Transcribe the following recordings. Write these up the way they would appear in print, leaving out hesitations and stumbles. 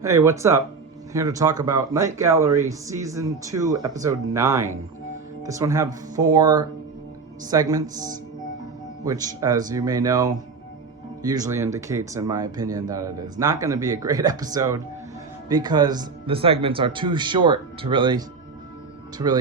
Hey, what's up? Here to talk about Night Gallery Season 2, Episode 9. This one had 4 segments, which, as you may know, usually indicates, in my opinion, that it is not going to be a great episode because the segments are too short to really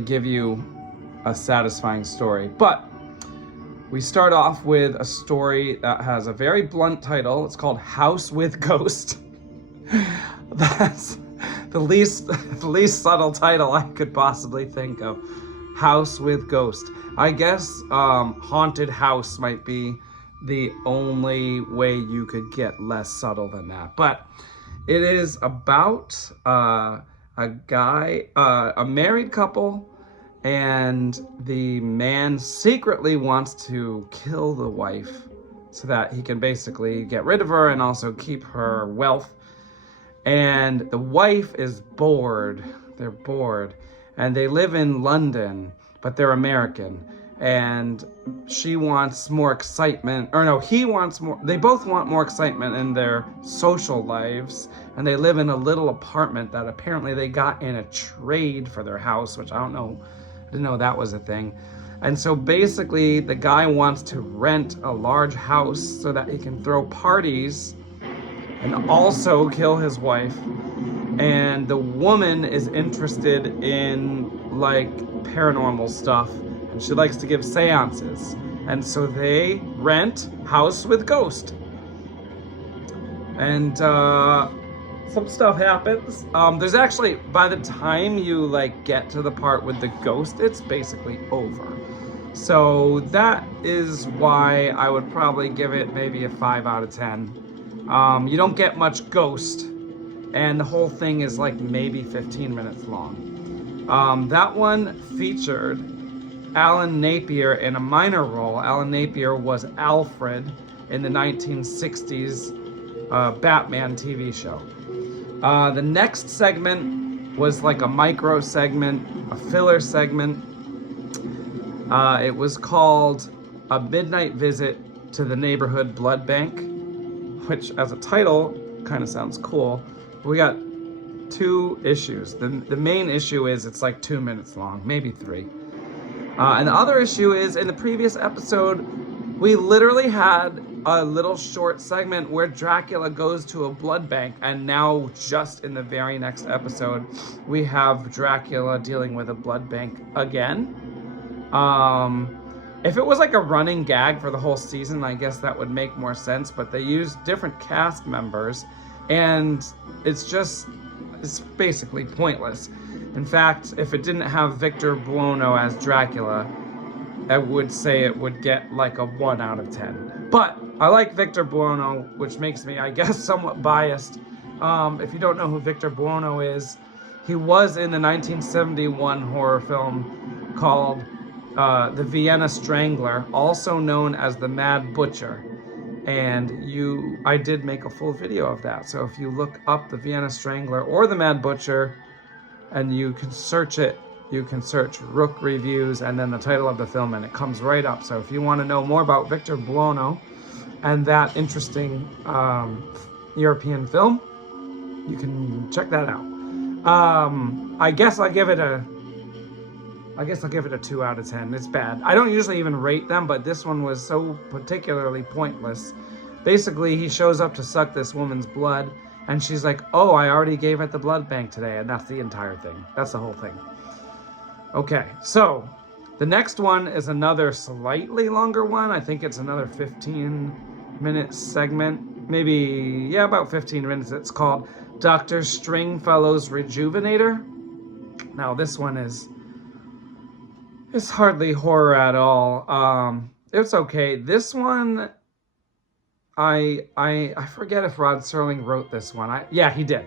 give you a satisfying story. But we start off with a story that has a very blunt title. It's called House with Ghost. That's the least subtle title I could possibly think of. House with Ghost. I guess haunted house might be the only way you could get less subtle than that. But it is about a married couple, and the man secretly wants to kill the wife so that he can basically get rid of her and also keep her wealth. And the wife is bored. They're bored. And they live in London, but they're American. And she wants more excitement. Or no, he wants more. They both want more excitement in their social lives. And they live in a little apartment that apparently they got in a trade for their house, which I don't know. I didn't know that was a thing. And so basically the guy wants to rent a large house so that he can throw parties and also kill his wife. And the woman is interested in like paranormal stuff, and she likes to give seances. And so they rent House with Ghost. And some stuff happens. There's actually, by the time you like get to the part with the ghost, it's basically over. So that is why I would probably give it maybe a 5 out of 10. You don't get much ghost, and the whole thing is like maybe 15 minutes long. That one featured Alan Napier in a minor role. Alan Napier was Alfred in the 1960s Batman TV show. The next segment was like a micro segment, a filler segment. It was called A Midnight Visit to the Neighborhood Blood Bank, which as a title kind of sounds cool. We got 2 issues. The main issue is it's like 2 minutes long, maybe 3. And the other issue is in the previous episode, we literally had a little short segment where Dracula goes to a blood bank, and now just in the very next episode, we have Dracula dealing with a blood bank again. If it was like a running gag for the whole season, I guess that would make more sense, but they used different cast members, and it's basically pointless. In fact, if it didn't have Victor Buono as Dracula, I would say it would get like a 1 out of 10. But I like Victor Buono, which makes me, I guess, somewhat biased. If you don't know who Victor Buono is, he was in the 1971 horror film called The Vienna Strangler, also known as The Mad Butcher. And I did make a full video of that. So if you look up The Vienna Strangler or The Mad Butcher, and you can search it, you can search Rook Reviews and then the title of the film, and it comes right up. So if you want to know more about Victor Buono and that interesting European film, you can check that out. I guess I'll give it a 2 out of 10. It's bad. I don't usually even rate them, but this one was so particularly pointless. Basically, he shows up to suck this woman's blood, and she's like, oh, I already gave at the blood bank today, and that's the entire thing. That's the whole thing. Okay, so the next one is another slightly longer one. I think it's another 15-minute segment. Maybe, yeah, about 15 minutes. It's called Dr. Stringfellow's Rejuvenator. Now, this one it's hardly horror at all. It's okay. This one, I forget if Rod Serling wrote this one. Yeah, he did.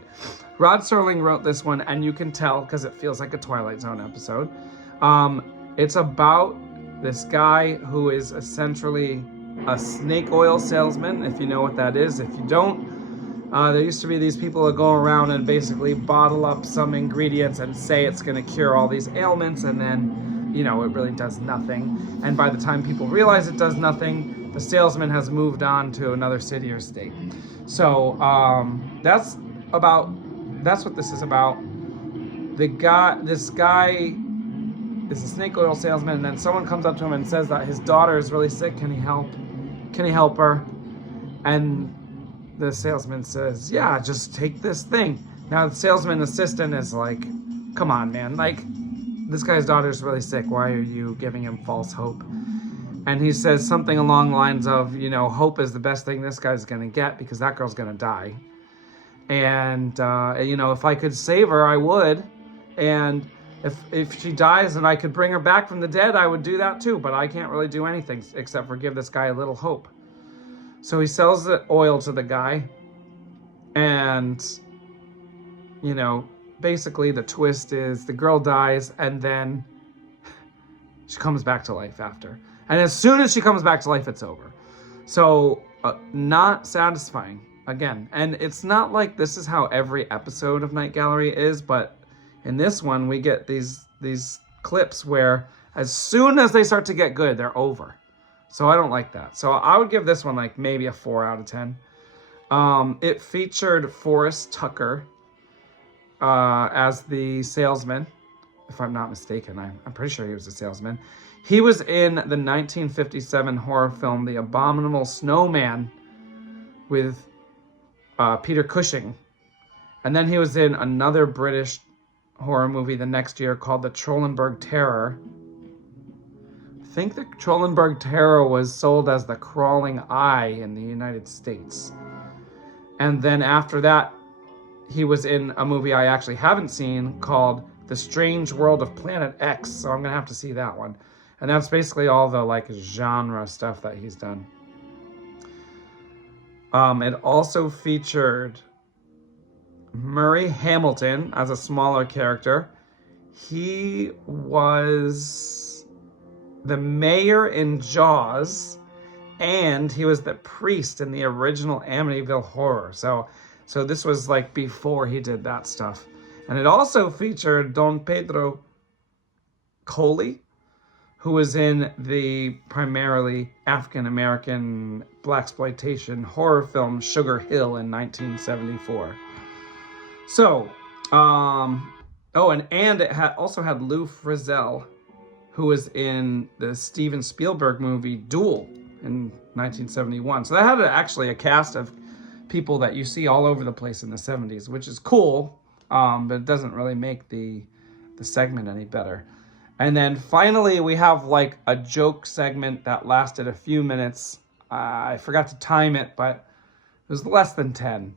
Rod Serling wrote this one, and you can tell because it feels like a Twilight Zone episode. It's about this guy who is essentially a snake oil salesman, if you know what that is. If you don't, there used to be these people that go around and basically bottle up some ingredients and say it's going to cure all these ailments, and then, you know, it really does nothing. And by the time people realize it does nothing, the salesman has moved on to another city or state. So that's about that's what this is about. This guy is a snake oil salesman, and then someone comes up to him and says that his daughter is really sick. Can he help her? And the salesman says, yeah, just take this thing. Now the salesman assistant is like, come on, man, like, this guy's daughter's really sick. Why are you giving him false hope? And he says something along the lines of, you know, hope is the best thing this guy's gonna get because that girl's gonna die. And, you know, if I could save her, I would. And if she dies and I could bring her back from the dead, I would do that too. But I can't really do anything except for give this guy a little hope. So he sells the oil to the guy. And, you know, basically the twist is the girl dies and then she comes back to life after. And as soon as she comes back to life, it's over. So not satisfying again. And it's not like this is how every episode of Night Gallery is, but in this one, we get these clips where as soon as they start to get good, they're over. So I don't like that. So I would give this one like maybe a 4 out of 10. It featured Forrest Tucker as the salesman, if I'm not mistaken. I'm pretty sure he was a salesman. He was in the 1957 horror film The Abominable Snowman with Peter Cushing. And then he was in another British horror movie the next year called The Trollenberg Terror. I think the Trollenberg Terror was sold as The Crawling Eye in the United States. And then after that, he was in a movie I actually haven't seen called The Strange World of Planet X, so I'm gonna have to see that one. And that's basically all the like genre stuff that he's done. It also featured Murray Hamilton as a smaller character. He was the mayor in Jaws, and he was the priest in the original Amityville Horror. So this was like before he did that stuff. And it also featured Don Pedro Coley, who was in the primarily African-American blaxploitation horror film Sugar Hill in 1974. So, and it also had Lou Frizzell, who was in the Steven Spielberg movie Duel in 1971. So that had actually a cast of people that you see all over the place in the 70s, which is cool, but it doesn't really make the segment any better. And then finally, we have like a joke segment that lasted a few minutes. I forgot to time it, but it was less than 10.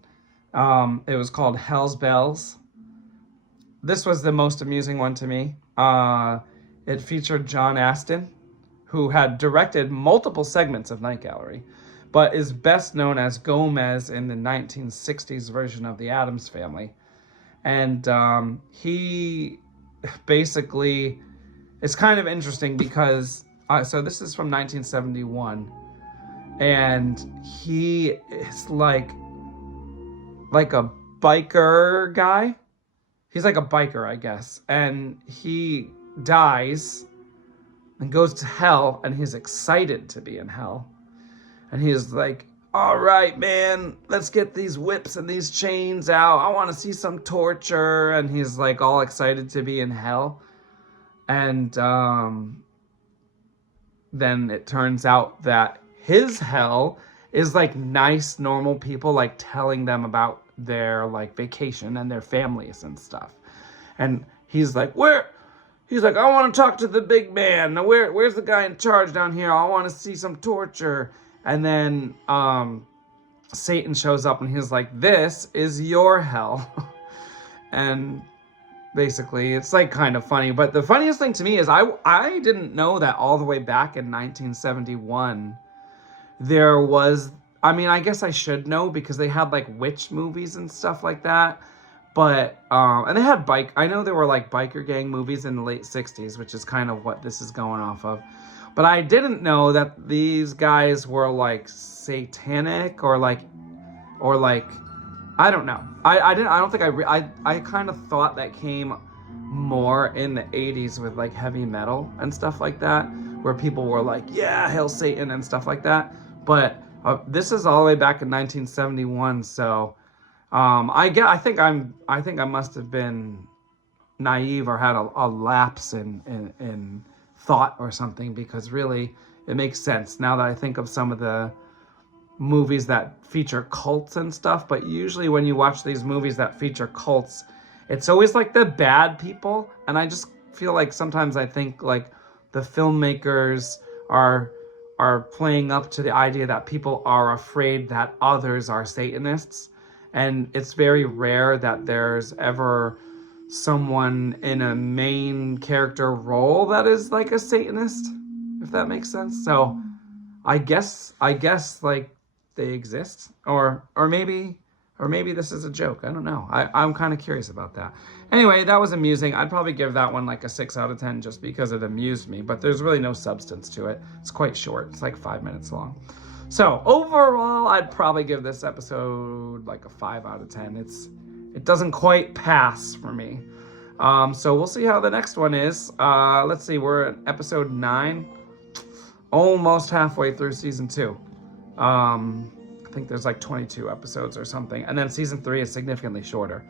It was called Hell's Bells. This was the most amusing one to me. It featured John Astin, who had directed multiple segments of Night Gallery, but is best known as Gomez in the 1960s version of The Addams Family. And he basically, it's kind of interesting because, so this is from 1971, and he is like a biker guy. He's like a biker, I guess. And he dies and goes to hell, and he's excited to be in hell. And he's like, all right, man, let's get these whips and these chains out. I want to see some torture. And he's like all excited to be in hell. And then it turns out that his hell is like nice, normal people, like telling them about their like vacation and their families and stuff. And he's like, he's like, I want to talk to the big man. Now, where's the guy in charge down here? I want to see some torture. And then Satan shows up and he's like, this is your hell. And basically, it's like kind of funny. But the funniest thing to me is I didn't know that all the way back in 1971, there was, I mean, I guess I should know because they had like witch movies and stuff like that. But, and they had I know there were like biker gang movies in the late 60s, which is kind of what this is going off of. But I didn't know that these guys were like satanic or like, I don't know. I don't think I kind of thought that came more in the 80s with like heavy metal and stuff like that, where people were like, yeah, hail Satan and stuff like that. But this is all the way back in 1971. So I think I must have been naive or had a lapse in thought or something, because really it makes sense now that I think of some of the movies that feature cults and stuff. But usually when you watch these movies that feature cults, it's always like the bad people, and I just feel like sometimes I think like the filmmakers are playing up to the idea that people are afraid that others are Satanists, and it's very rare that there's ever someone in a main character role that is like a Satanist, if that makes sense. So I guess like they exist, or maybe this is a joke. I don't know. I'm kind of curious about that. Anyway, that was amusing. I'd probably give that one like a 6 out of 10 just because it amused me, but there's really no substance to it. It's quite short. It's like 5 minutes long. So overall, I'd probably give this episode like a 5 out of 10. It doesn't quite pass for me. So we'll see how the next one is. Let's see, we're at episode 9, almost halfway through season 2. I think there's like 22 episodes or something, and then season 3 is significantly shorter.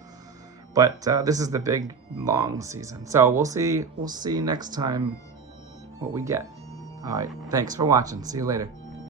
But this is the big long season. So we'll see next time what we get. All right, thanks for watching. See you later.